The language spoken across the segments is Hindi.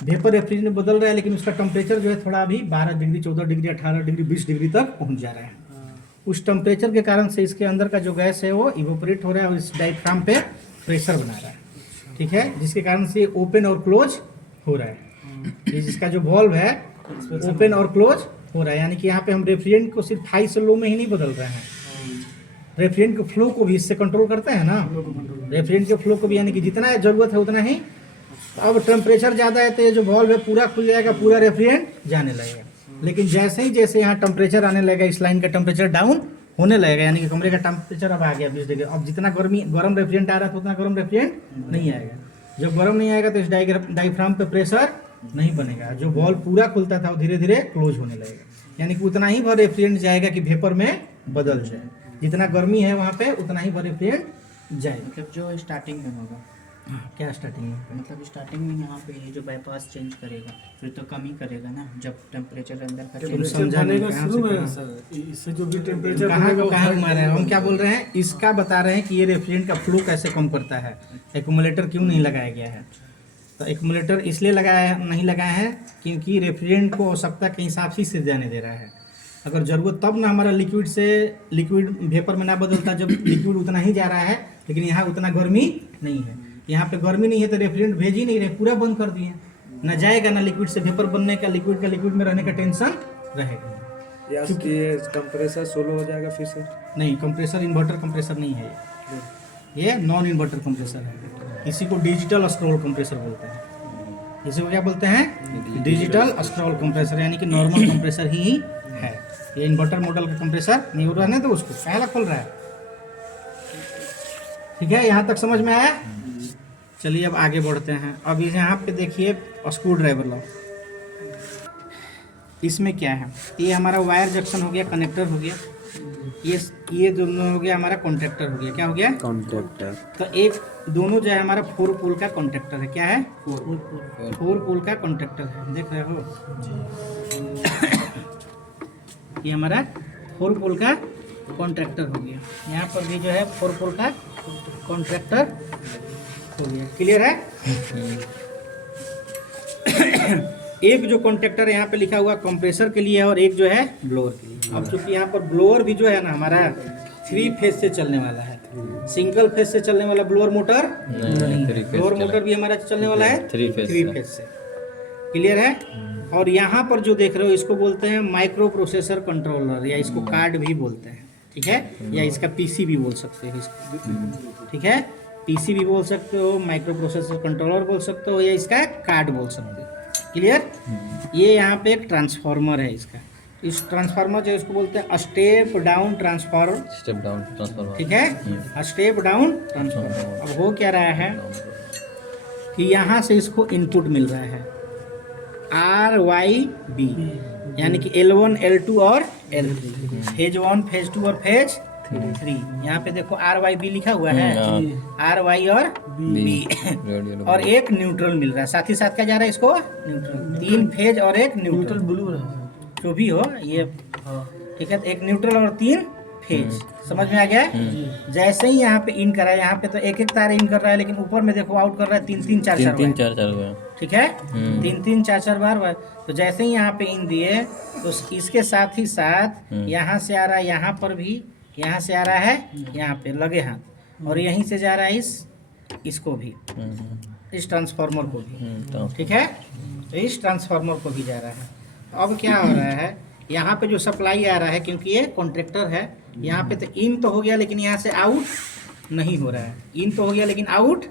वेपर रेफ्रिजरेंट बदल रहा है, लेकिन उसका टेम्परेचर जो है थोड़ा अभी 12 डिग्री, 14 डिग्री, 18 डिग्री, 20 डिग्री तक पहुंच जा रहा है। उस टेम्परेचर के कारण से इसके अंदर का जो गैस है वो इवोपरेट हो रहा है और इस डायफ्राम पे प्रेशर बना रहा है, ठीक है, जिसके कारण से ओपन और क्लोज हो रहा है। ये जिसका जो वॉल्व है ओपन और क्लोज हो रहा है, यानी कि यहाँ पे हम रेफ्रिजरेंट को सिर्फ हाई से लो में ही नहीं बदल रहे हैं, रेफ्रिजरेंट के फ्लो को भी इससे कंट्रोल करते हैं ना, रेफ्रिजरेंट के फ्लो को भी, यानी कि जितना ज़रूरत है उतना ही। अब टेम्परेचर ज़्यादा है तो ये जो वॉल्व है पूरा खुल जाएगा, पूरा रेफ्रिजरेंट जाने लगेगा। लेकिन जैसे ही यहाँ टेम्परेचर आने लगेगा, इस लाइन का टेम्परेचर डाउन होने लगेगा, यानी कि कमरे का टेम्परेचर अब आ गया 20 डिग्री। अब जितना गर्म रेफ्रिजरेंट आ रहा था उतना गर्म रेफ्रिजरेंट नहीं आएगा। जब गर्म नहीं आएगा तो इस डायफ्राम पे प्रेशर नहीं बनेगा, जो वॉल्व पूरा खुलता था वो धीरे धीरे क्लोज होने लगेगा, यानी कि उतना ही भर रेफ्रिजरेंट जाएगा कि वेपर में बदल जाए। जितना गर्मी है वहाँ पे उतना ही भर रेफ्रिजरेंट जाएगा। मतलब जो स्टार्टिंग में होगा, क्या स्टार्टिंग में, मतलब स्टार्टिंग में यहाँ पे ये जो बाईपास चेंज करेगा फिर तो कम ही करेगा ना, जब टेम्परेचर अंदर का चेंज समझा नहीं शुरू में सर, इससे जो भी टेम्परेचर कहाँ घुमा रहे हैं हम, क्या बोल रहे हैं, इसका बता रहे हैं कि ये रेफ्रिजरेंट का फ्लो कैसे कम करता है। एक्यूमुलेटर क्यों नहीं लगाया गया है, तो एक्यूमुलेटर इसलिए नहीं लगाया है क्योंकि रेफ्रिजरेंट को आवश्यकता के हिसाब से जाने दे रहा है। अगर ज़रूरत तब ना हमारा लिक्विड से लिक्विड वेपर में ना बदलता, जब लिक्विड उतना ही जा रहा है, लेकिन यहाँ उतना गर्मी नहीं है, यहाँ पे गर्मी नहीं है तो रेफ्रिजरेंट भेज ही नहीं रहे, पूरा बंद कर दिए, ना जाएगा ना लिक्विड से वेपर बनने का, लिक्विड का लिक्विड में रहने का टेंशन रहेगा। या ये कंप्रेसर सोलो हो जाएगा फिर से? नहीं, कंप्रेसर इन्वर्टर कंप्रेसर नहीं है ये नॉन इन्वर्टर कंप्रेसर है। इसी को डिजिटल स्क्रॉल कंप्रेसर बोलते हैं। इसी को क्या बोलते हैं, डिजिटल स्क्रॉल कंप्रेसर, यानी कि नॉर्मल कंप्रेसर ही है। ये इन्वर्टर मॉडल का कंप्रेसर नहीं हो रहा है, तो उसको पहला खोल रहा है। ठीक है, यहाँ तक समझ में आया। चलिए अब आगे बढ़ते हैं। अब यहाँ पे देखिए स्क्रू ड्राइवर लो, इसमें क्या है, ये हमारा वायर जंक्शन हो गया, कनेक्टर हो गया, ये दोनों हो गया हमारा कॉन्ट्रैक्टर हो गया। क्या हो गया, कॉन्ट्रैक्टर। तो एक दोनों जो है हमारा 4 पोल का कॉन्ट्रैक्टर है। क्या है, 4 पोल का कॉन्ट्रैक्टर है, देख रहे हो ये हमारा 4 पोल का कॉन्ट्रैक्टर हो गया। यहाँ पर भी जो है 4 पोल का कॉन्ट्रैक्टर हो गया। क्लियर है। एक जो कॉन्ट्रैक्टर यहाँ पे लिखा हुआ कंप्रेसर के लिए है और एक जो है ब्लोअर के लिए। अब चूंकि यहाँ पर ब्लोअर भी जो है ना हमारा 3 फेज से चलने वाला है, सिंगल फेज से चलने वाला ब्लोअर मोटर नहीं, ब्लोअर मोटर भी हमारा चलने वाला है 3 फेज से। क्लियर है। और यहाँ पर जो देख रहे हो इसको बोलते हैं माइक्रो प्रोसेसर कंट्रोलर, या इसको कार्ड भी बोलते हैं, ठीक है, या इसका पीसी भी बोल सकते हैं इसको, ठीक है, पीसी भी बोल सकते हो, माइक्रो प्रोसेसर कंट्रोलर बोल सकते हो, या इसका कार्ड बोल सकते हो। क्लियर। ये यहाँ पे एक ट्रांसफार्मर है, इसका इस ट्रांसफार्मर जो इसको बोलते हैं स्टेप डाउन ट्रांसफार्मर, ठीक है, स्टेप डाउन ट्रांसफार्मर। अब हो क्या रहा है कि यहाँ से इसको इनपुट मिल रहा है RYB, यानी कि L1 L2 और L3, फेज 1 फेज 2 और फेज 3। यहाँ पे देखो RYB लिखा हुआ है, RY और B और एक न्यूट्रल मिल रहा है, साथ ही साथ क्या जा रहा है इसको न्यूट्रल, 3 फेज और एक न्यूट्रल ब्लू जो भी हो ये, ठीक है, एक न्यूट्रल और 3 फेज। समझ में आ गया। जैसे ही यहाँ पे इन कर रहा है, यहाँ पे तो एक एक तार इन कर रहा है, लेकिन ऊपर में देखो आउट कर रहा है 3-3 4-4 बार, ठीक है, 3-3 4-4 बार। तो जैसे ही यहाँ पे इन दिए तो इसके साथ ही साथ यहाँ से आ रहा है, यहाँ पर भी, यहाँ से आ रहा है यहाँ पे लगे हाथ, और यहीं से जा रहा है इसको भी, इस ट्रांसफार्मर को भी, ठीक है, तो इस ट्रांसफार्मर को भी जा रहा है। अब क्या हो रहा है, यहाँ पे जो सप्लाई आ रहा है, क्योंकि ये कॉन्ट्रैक्टर है, यहाँ पे तो इन तो हो गया लेकिन यहाँ से आउट नहीं हो रहा है, इन तो हो गया लेकिन आउट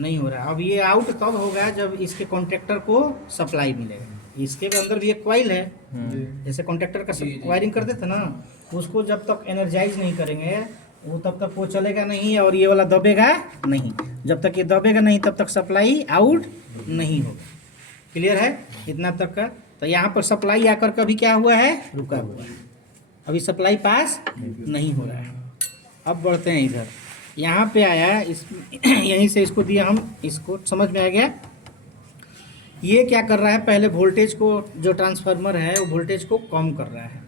नहीं हो रहा है। अब ये आउट तब होगा जब इसके कॉन्ट्रैक्टर को सप्लाई मिलेगा। इसके अंदर भी एक कॉइल है, जैसे कॉन्ट्रैक्टर का वायरिंग करते थे ना, उसको जब तक एनर्जाइज नहीं करेंगे वो तब तक वो चलेगा नहीं, और ये वाला दबेगा नहीं। जब तक ये दबेगा नहीं तब तक सप्लाई आउट नहीं होगा। क्लियर है इतना तक का। तो यहाँ पर सप्लाई आकर कभी क्या हुआ है, रुका हुआ है, अभी सप्लाई पास नहीं हो रहा है। अब बढ़ते हैं इधर, यहाँ पे आया इस यहीं से इसको दिया हम, इसको समझ में आ गया। ये क्या कर रहा है, पहले वोल्टेज को, जो ट्रांसफार्मर है वो वोल्टेज को कम कर रहा है,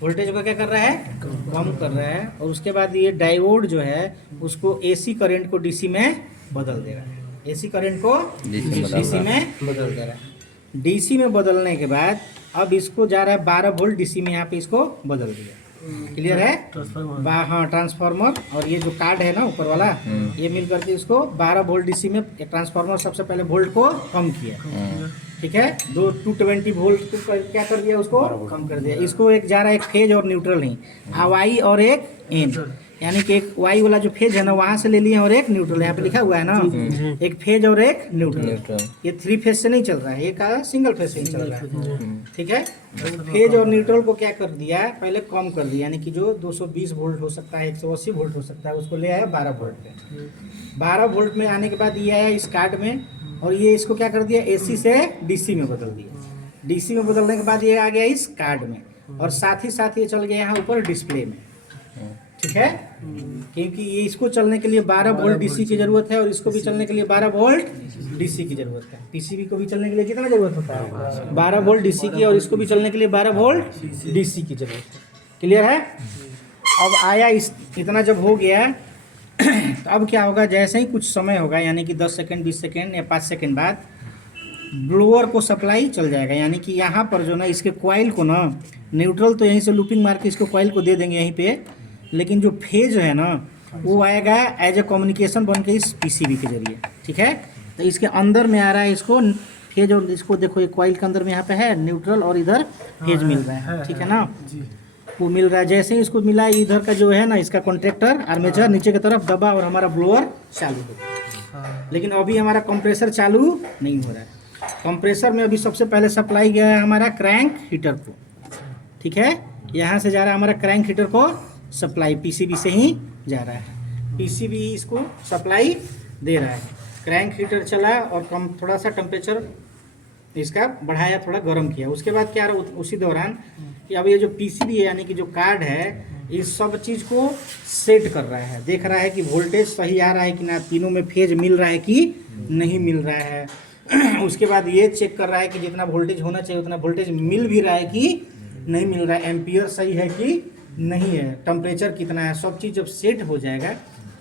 वोल्टेज को क्या कर रहा है, कम कर रहा है। और उसके बाद ये डायोड जो है उसको AC करंट को DC में बदल दे रहा है, AC करंट को DC में बदल दे रहा है। डीसी में बदलने के बाद अब इसको जा रहा है 12 वोल्ट डीसी में, यहाँ पे इसको बदल दिया। क्लियर है? हाँ, ट्रांसफार्मर और ये जो कार्ड है ना ऊपर वाला, ये मिल करके इसको 12 वोल्ट डीसी में ट्रांसफार्मर सबसे पहले वोल्ट को कम किया। ठीक है, 220 वोल्ट को क्या कर दिया, उसको कम कर दिया। इसको एक जा रहा है एक फेज और न्यूट्रल नहीं, वाई और एक एन, यानी कि एक वाई वाला जो फेज है ना वहाँ से ले लिए और एक न्यूट्रल, यहाँ पे लिखा हुआ है ना, एक फेज और एक न्यूट्रल। ये 3 फेज से नहीं चल रहा है, ये सिंगल फेज से ही चल रहा है। ठीक है, तो फेज और न्यूट्रल को क्या कर दिया, पहले कम कर दिया, यानी कि जो 220 वोल्ट हो सकता है, 180 वोल्ट हो सकता है, उसको ले आया 12 वोल्ट पे। 12 वोल्ट में आने के बाद ये आया इस कार्ड में, और ये इसको क्या कर दिया, एसी से डीसी में बदल दिया। डीसी में बदलने के बाद ये आ गया इस कार्ड में, और साथ ही साथ ये चल गया यहाँ ऊपर डिस्प्ले में। ठीक है, क्योंकि ये इसको चलने के लिए 12 वोल्ट डीसी की जरूरत है, और इसको भी चलने के लिए 12 वोल्ट डीसी की जरूरत है। पीसीबी को भी चलने के लिए कितना जरूरत होता है, 12 वोल्ट डीसी की, और इसको भी चलने के लिए 12 वोल्ट डीसी की जरूरत है। क्लियर है? अब आया इतना जब हो गया तो अब क्या होगा, जैसे ही कुछ समय होगा, यानी कि 10 सेकंड 20 सेकंड या 5 सेकंड बाद ब्लोअर को सप्लाई चल जाएगा। यानी कि यहाँ पर जो ना इसके कॉइल को ना, न्यूट्रल तो यहीं से लूपिंग मार के इसको कॉइल को दे देंगे यहीं पे, लेकिन जो फेज है ना वो आएगा एज ए कम्युनिकेशन बन के इस पीसीबी के जरिए। ठीक है, तो इसके अंदर में आ रहा है इसको फेज, और इसको देखो ये कॉइल के अंदर में यहाँ पे है न्यूट्रल और इधर फेज मिल रहा है। ठीक है ना, वो मिल रहा है। जैसे ही इसको मिला, इधर का जो है ना इसका कॉन्ट्रैक्टर आर्मेचर नीचे की तरफ दबा और हमारा ब्लोअर चालू हो गया। लेकिन अभी हमारा कंप्रेसर चालू नहीं हो रहा है। कंप्रेसर में अभी सबसे पहले सप्लाई गया है हमारा क्रैंक हीटर को। ठीक है, यहाँ से जा रहा है हमारा क्रैंक हीटर को सप्लाई, पीसीबी से ही जा रहा है, पीसीबी इसको सप्लाई दे रहा है। क्रैंक हीटर चला और थोड़ा सा टेम्परेचर इसका बढ़ाया, थोड़ा गर्म किया। उसके बाद क्या रहा उसी दौरान कि अब ये जो पीसीबी है, यानी कि जो कार्ड है, इस सब चीज़ को सेट कर रहा है, देख रहा है कि वोल्टेज सही आ रहा है कि ना, तीनों में फेज मिल रहा है कि नहीं मिल रहा है। उसके बाद ये चेक कर रहा है कि जितना वोल्टेज होना चाहिए उतना वोल्टेज मिल भी रहा है कि नहीं मिल रहा है, एम्पियर सही है कि नहीं है, टेम्परेचर कितना है, सब चीज़ जब सेट हो जाएगा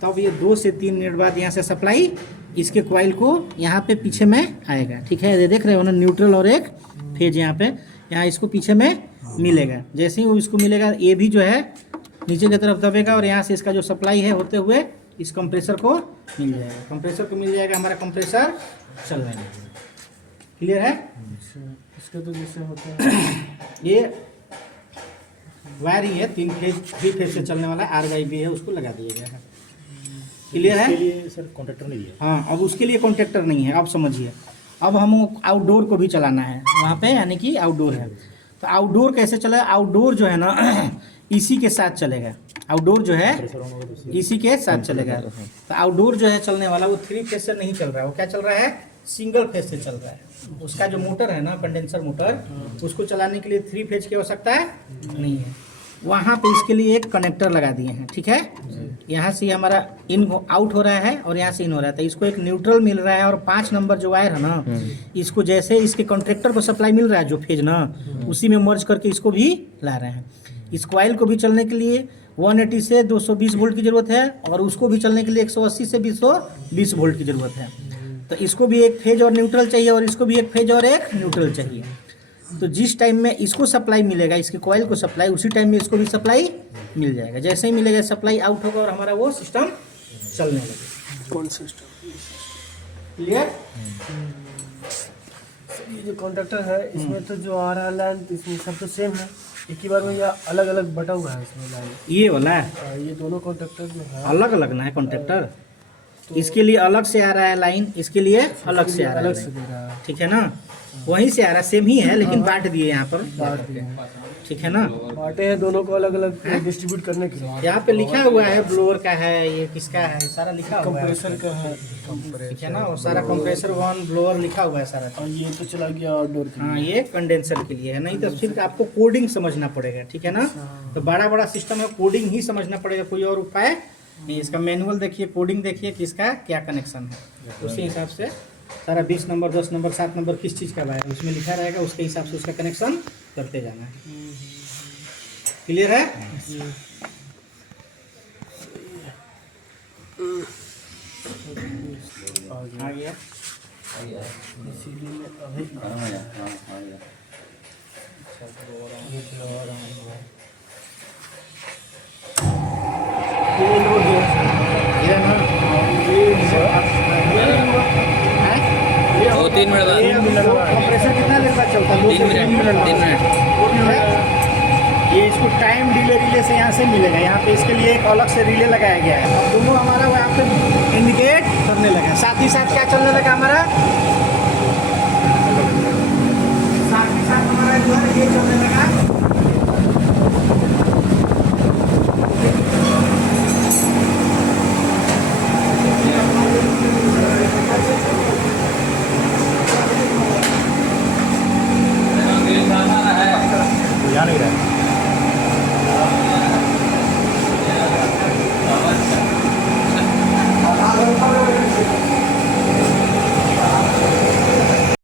तब ये 2 से 3 मिनट बाद यहाँ से सप्लाई इसके कॉइल को यहाँ पे पीछे में आएगा। ठीक है, ये देख रहे हो ना, न्यूट्रल और एक फेज यहाँ पे, यहाँ इसको पीछे में मिलेगा। जैसे ही वो इसको मिलेगा, ये भी जो है नीचे की तरफ दबेगा और यहाँ से इसका जो सप्लाई है होते हुए इस कंप्रेसर को मिल जाएगा। कंप्रेसर को मिल जाएगा, हमारा कंप्रेसर चलने लगेगा। क्लियर है? इसका तो जैसे होता है ये वायरिंग है, 3 फेज से चलने वाला RYB है, उसको लगा दिया गया है। क्लियर है? लिए सर कॉन्ट्रैक्टर नहीं है। हाँ, अब उसके लिए कॉन्ट्रैक्टर नहीं है। अब समझिए, अब हम आउटडोर को भी चलाना है वहाँ पे, यानी कि आउटडोर है। तो आउटडोर कैसे चलेगा? आउटडोर जो है ना इसी के साथ चलेगा। आउटडोर जो है इसी के साथ चलेगा। तो आउटडोर जो है चलने वाला, वो 3 फेज से नहीं चल रहा है, वो क्या चल रहा है, सिंगल फेज से चल रहा है। उसका जो मोटर है ना, कंडेंसर मोटर, उसको चलाने के लिए 3 फेज की आवश्यकता नहीं है। वहाँ पे इसके लिए एक कनेक्टर लगा दिए हैं। ठीक है, यहाँ से हमारा इन आउट हो रहा है और यहाँ से इन हो रहा है, तो इसको एक न्यूट्रल मिल रहा है, और 5 नंबर जो वायर है ना, इसको जैसे इसके कॉन्ट्रैक्टर को सप्लाई मिल रहा है जो फेज ना, उसी में मर्ज करके इसको भी ला रहे हैं। इस कॉइल को भी चलने के लिए 180 से 220 वोल्ट की ज़रूरत है, और उसको भी चलने के लिए 180 से 220 वोल्ट की ज़रूरत है। तो इसको भी एक फेज और न्यूट्रल चाहिए, और इसको भी एक फेज और एक न्यूट्रल चाहिए। तो जिस टाइम में इसको सप्लाई मिलेगा, इसके कॉइल को सप्लाई, उसी टाइम में इसको भी सप्लाई मिल जाएगा। जैसे ही मिलेगा, सप्लाई आउट होगा और हमारा वो सिस्टम चलने लगेगा। कौन सिस्टम? क्लियर? ये जो कॉन्ट्रैक्टर है, इसमें तो जो आ रहा है लाइन, इसमें सब तो सेम है, एक ही बार में या अलग अलग बटा हुआ है इसमें लाइन? ये वाला है, ये दोनों कॉन्ट्रैक्टर जो है अलग अलग ना है कॉन्ट्रैक्टर, इसके लिए अलग से आ रहा है लाइन, इसके लिए अलग से आ रहा अलग से है। दे रहा है। ठीक है ना, वहीं से आ रहा है, सेम ही है, लेकिन बांट दिए यहाँ पर। ठीक है ना, बांटे हैं दोनों को अलग अलग डिस्ट्रीब्यूट करने के लिए। यहाँ पे लिखा हुआ है ब्लोअर का है, ये किसका है, सारा लिखा हुआ है। कंप्रेसर का है, ठीक है ना, और सारा कंप्रेसर 1 ब्लोअर लिखा हुआ है सारा। और ये तो चला गया आउटडोर के लिए। हाँ, ये कंडेंसर के लिए है, नहीं तो सिर्फ आपको कोडिंग समझना पड़ेगा। ठीक है ना, तो बड़ा बड़ा सिस्टम है, कोडिंग ही समझना पड़ेगा, कोई और उपाय नहीं। इसका मैनुअल देखिए, कोडिंग देखिए कि इसका क्या कनेक्शन है, उसी हिसाब से सारा 20 नंबर 10 नंबर 7 नंबर किस चीज़ का वायर उसमें लिखा रहेगा, उसके हिसाब से उसका कनेक्शन करते जाना है। क्लियर है? आ गया। इसीलिए मैं अभी ये लो गया इधर ना हैं? 2-3 मिनट बाद। कंप्रेसर कितना देर बाद चलता है? 2 से 3 मिनट। 3 मिनट। ये इसको टाइम रिले से यहाँ से मिलेगा। यहाँ पे इसके लिए एक अलग से रिले लगाया गया है। अब दोनों हमारा वहाँ पे इंडिकेट करने लगा। साथ ही साथ क्या चलने लगा हमारा